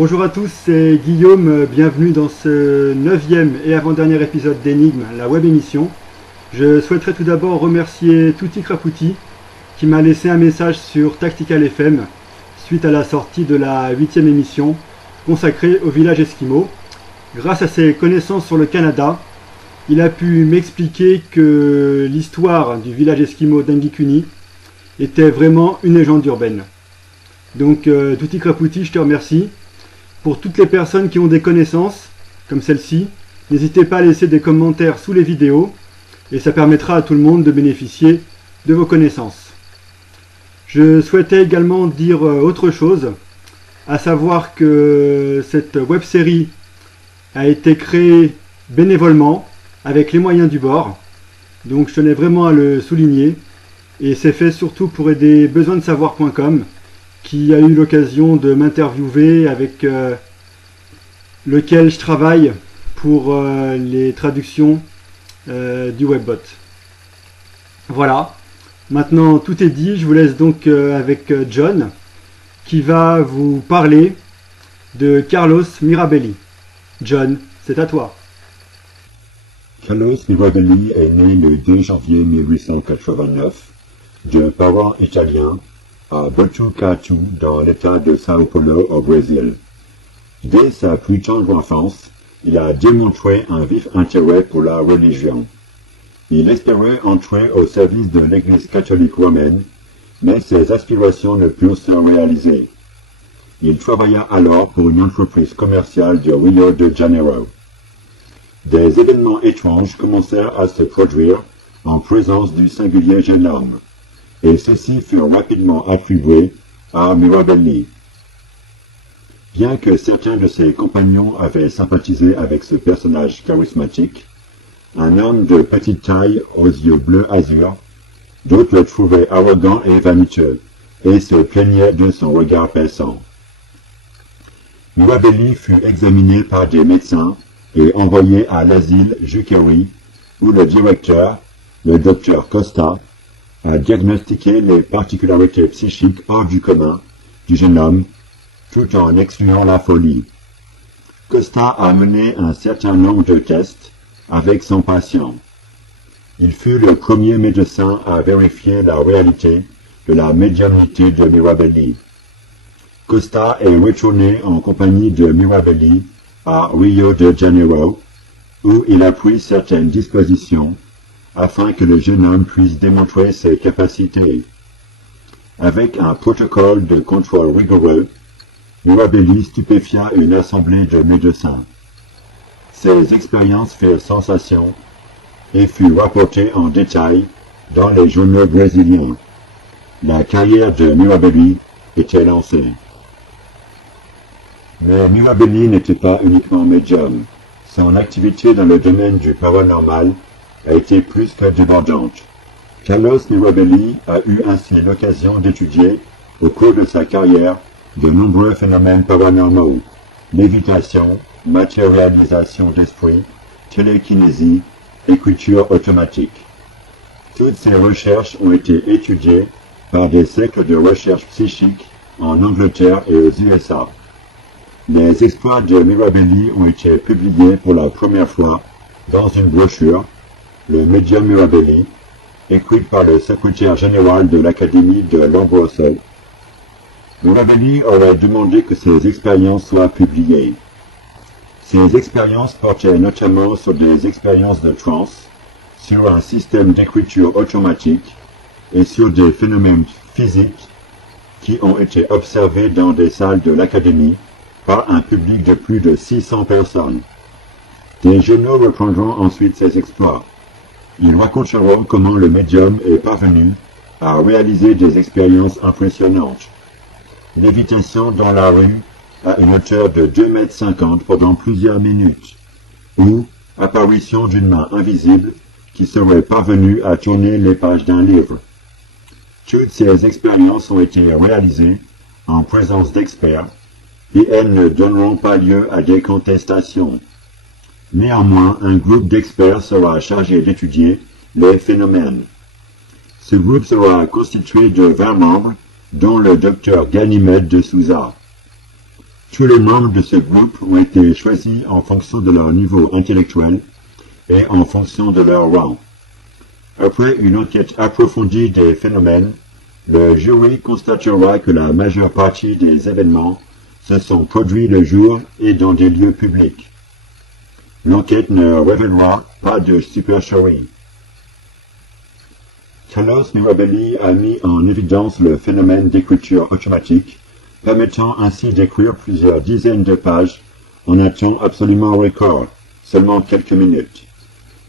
Bonjour à tous, c'est Guillaume, bienvenue dans ce 9e et avant-dernier épisode d'Énigme, la web émission. Je souhaiterais tout d'abord remercier Tutti Crapouti qui m'a laissé un message sur Tactical FM suite à la sortie de la 8e émission consacrée au village esquimau. Grâce à ses connaissances sur le Canada, il a pu m'expliquer que l'histoire du village esquimau d'Angikuni était vraiment une légende urbaine. Donc Tutti Crapouti, je te remercie. Pour toutes les personnes qui ont des connaissances, comme celle-ci, n'hésitez pas à laisser des commentaires sous les vidéos et ça permettra à tout le monde de bénéficier de vos connaissances. Je souhaitais également dire autre chose, à savoir que cette web-série a été créée bénévolement avec les moyens du bord, donc je tenais vraiment à le souligner, et c'est fait surtout pour aider besoindesavoir.com, qui a eu l'occasion de m'interviewer, avec lequel je travaille pour les traductions du webbot. Voilà, maintenant tout est dit, je vous laisse donc avec John, qui va vous parler de Carlos Mirabelli. John, c'est à toi. Carlos Mirabelli est né le 2 janvier 1889 de parents italiens à Botucatu, dans l'état de Sao Paulo, au Brésil. Dès sa plus tendre enfance, il a démontré un vif intérêt pour la religion. Il espérait entrer au service de l'Église catholique romaine, mais ses aspirations ne purent se réaliser. Il travailla alors pour une entreprise commerciale de Rio de Janeiro. Des événements étranges commencèrent à se produire en présence du singulier jeune homme, et ceux-ci furent rapidement attribués à Mirabelli. Bien que certains de ses compagnons avaient sympathisé avec ce personnage charismatique, un homme de petite taille aux yeux bleu azur, d'autres le trouvaient arrogant et vaniteux, et se plaignaient de son regard perçant. Mirabelli fut examiné par des médecins et envoyé à l'asile Juqueri, où le directeur, le docteur Costa, a diagnostiqué les particularités psychiques hors du commun du jeune homme, tout en excluant la folie. Costa a mené un certain nombre de tests avec son patient. Il fut le premier médecin à vérifier la réalité de la médiumnité de Mirabelli. Costa est retourné en compagnie de Mirabelli à Rio de Janeiro, où il a pris certaines dispositions afin que le jeune homme puisse démontrer ses capacités. Avec un protocole de contrôle rigoureux, Mirabelli stupéfia une assemblée de médecins. Ces expériences firent sensation et furent rapportées en détail dans les journaux brésiliens. La carrière de Mirabelli était lancée. Mais Mirabelli n'était pas uniquement médium. Son activité dans le domaine du paranormal a été plus que débordante. Carlos Mirabelli a eu ainsi l'occasion d'étudier, au cours de sa carrière, de nombreux phénomènes paranormaux: lévitation, matérialisation d'esprit, télékinésie, écriture automatique. Toutes ces recherches ont été étudiées par des cercles de recherche psychique en Angleterre et aux USA. Les exploits de Mirabelli ont été publiés pour la première fois dans une brochure, le Médium Mirabelli, écrite par le secrétaire général de l'Académie de Lombroso. Mirabelli aurait demandé que ces expériences soient publiées. Ces expériences portaient notamment sur des expériences de transe, sur un système d'écriture automatique et sur des phénomènes physiques qui ont été observés dans des salles de l'Académie par un public de plus de 600 personnes. Des journaux reprendront ensuite ces exploits. Ils raconteront comment le médium est parvenu à réaliser des expériences impressionnantes. Lévitation dans la rue à une hauteur de 2,50 m pendant plusieurs minutes, ou apparition d'une main invisible qui serait parvenue à tourner les pages d'un livre. Toutes ces expériences ont été réalisées en présence d'experts et elles ne donneront pas lieu à des contestations. Néanmoins, un groupe d'experts sera chargé d'étudier les phénomènes. Ce groupe sera constitué de 20 membres, dont le docteur Ganymède de Souza. Tous les membres de ce groupe ont été choisis en fonction de leur niveau intellectuel et en fonction de leur rang. Après une enquête approfondie des phénomènes, le jury constatera que la majeure partie des événements se sont produits le jour et dans des lieux publics. L'enquête ne révélera pas de supercherie. Carlos Mirabelli a mis en évidence le phénomène d'écriture automatique, permettant ainsi d'écrire plusieurs dizaines de pages en un temps absolument record, seulement quelques minutes.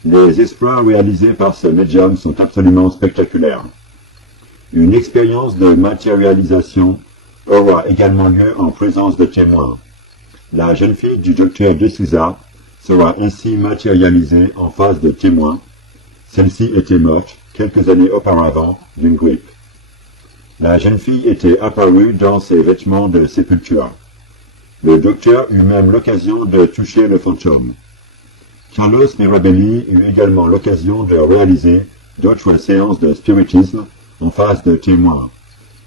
Les exploits réalisés par ce médium sont absolument spectaculaires. Une expérience de matérialisation aura également lieu en présence de témoins. La jeune fille du docteur de Souza sera ainsi matérialisée en face de témoins. Celle-ci était morte quelques années auparavant d'une grippe. La jeune fille était apparue dans ses vêtements de sépulture. Le docteur eut même l'occasion de toucher le fantôme. Carlos Mirabelli eut également l'occasion de réaliser d'autres séances de spiritisme en face de témoins.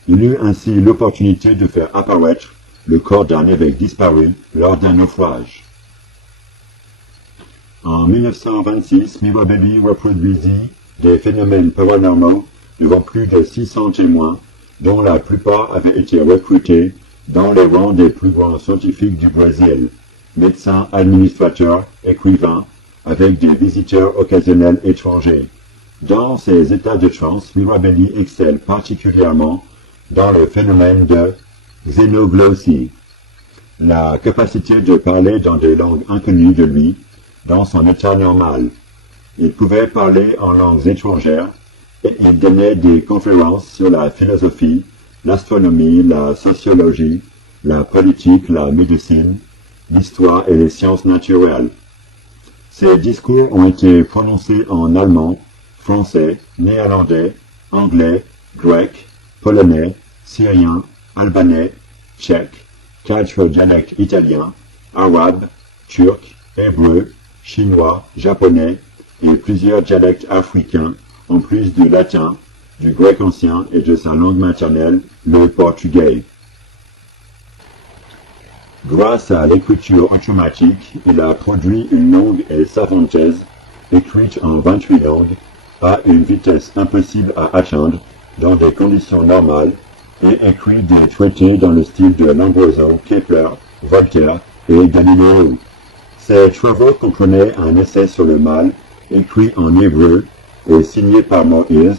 Il eut ainsi l'opportunité de faire apparaître le corps d'un évêque disparu lors d'un naufrage. En 1926, Mirabelli reproduisit des phénomènes paranormaux devant plus de 600 témoins, dont la plupart avaient été recrutés dans les rangs des plus grands scientifiques du Brésil, médecins, administrateurs, écrivains, avec des visiteurs occasionnels étrangers. Dans ces états de transe, Mirabelli excelle particulièrement dans le phénomène de xénoglossie, la capacité de parler dans des langues inconnues de lui dans son état normal. Il pouvait parler en langues étrangères et il donnait des conférences sur la philosophie, l'astronomie, la sociologie, la politique, la médecine, l'histoire et les sciences naturelles. Ses discours ont été prononcés en allemand, français, néerlandais, anglais, grec, polonais, syrien, albanais, tchèque, 4 dialectes italiens, arabes, turcs, hébreux, chinois, japonais et plusieurs dialectes africains, en plus du latin, du grec ancien et de sa langue maternelle, le portugais. Grâce à l'écriture automatique, il a produit une longue et savante thèse, écrite en 28 langues, à une vitesse impossible à atteindre dans des conditions normales, et écrit des traités dans le style de Lombroso, Kepler, Voltaire et Galileo. Ses travaux comprenaient un essai sur le mal, écrit en hébreu et signé par Moïse,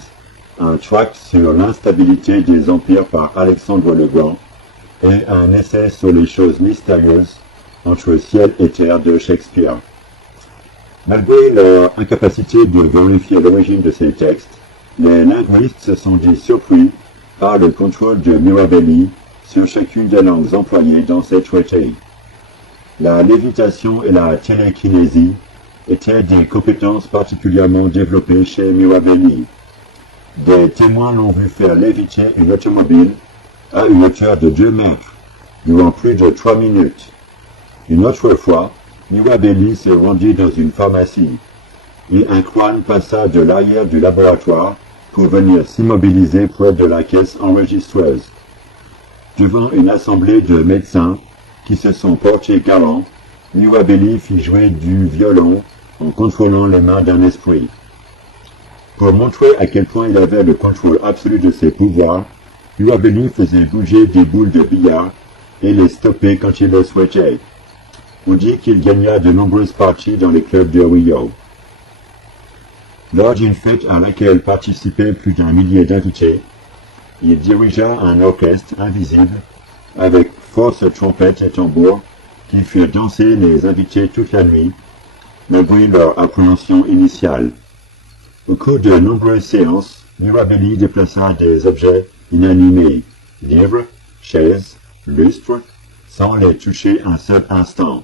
un tract sur l'instabilité des empires par Alexandre le Grand, et un essai sur les choses mystérieuses entre ciel et terre de Shakespeare. Malgré leur incapacité de vérifier l'origine de ces textes, les linguistes se sont dit surpris par le contrôle de Mirabelli sur chacune des langues employées dans ces traités. La lévitation et la télékinésie étaient des compétences particulièrement développées chez Mirabelli. Des témoins l'ont vu faire léviter une automobile à une hauteur de 2 mètres, durant plus de 3 minutes. Une autre fois, Mirabelli se rendit dans une pharmacie, et un crâne passa de l'arrière du laboratoire pour venir s'immobiliser près de la caisse enregistreuse. Devant une assemblée de médecins qui se sont portés garants, Mirabelli fit jouer du violon en contrôlant les mains d'un esprit. Pour montrer à quel point il avait le contrôle absolu de ses pouvoirs, Mirabelli faisait bouger des boules de billard et les stopper quand il le souhaitait. On dit qu'il gagna de nombreuses parties dans les clubs de Rio. Lors d'une fête à laquelle participaient plus d'1 millier d'invités, il dirigea un orchestre invisible avec force trompettes et tambours qui firent danser les invités toute la nuit, malgré leur appréhension initiale. Au cours de nombreuses séances, Mirabelli déplaça des objets inanimés, livres, chaises, lustres, sans les toucher un seul instant.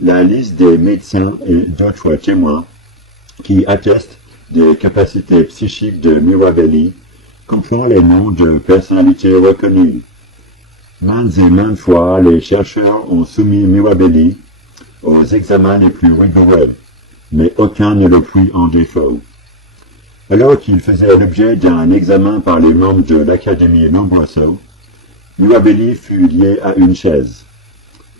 La liste des médecins et d'autres témoins qui attestent des capacités psychiques de Mirabelli comprend les noms de personnalités reconnues. Maintes et maintes fois, les chercheurs ont soumis Mirabelli aux examens les plus rigoureux, mais aucun ne le prit en défaut. Alors qu'il faisait l'objet d'un examen par les membres de l'Académie Lombroso, Mirabelli fut lié à une chaise.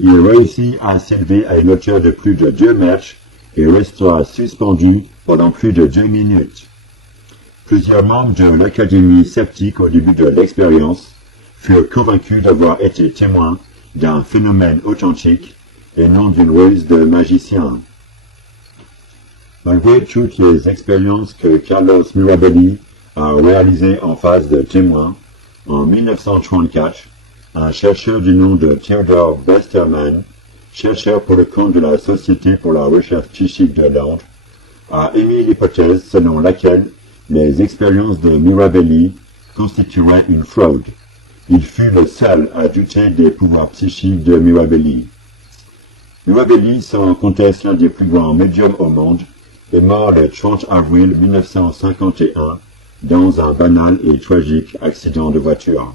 Il réussit à s'élever à une hauteur de plus de 2 mètres et restera suspendu pendant plus de 2 minutes. Plusieurs membres de l'Académie sceptique au début de l'expérience furent convaincus d'avoir été témoins d'un phénomène authentique et non d'une ruse de magicien. Malgré toutes les expériences que Carlos Mirabelli a réalisées en phase de témoin, en 1934, un chercheur du nom de Theodore Westermann, chercheur pour le compte de la Société pour la recherche psychique de Londres, a émis l'hypothèse selon laquelle les expériences de Mirabelli constitueraient une fraude. Il fut le seul à douter des pouvoirs psychiques de Mirabelli. Mirabelli, sans conteste l'un des plus grands médiums au monde, est mort le 30 avril 1951 dans un banal et tragique accident de voiture.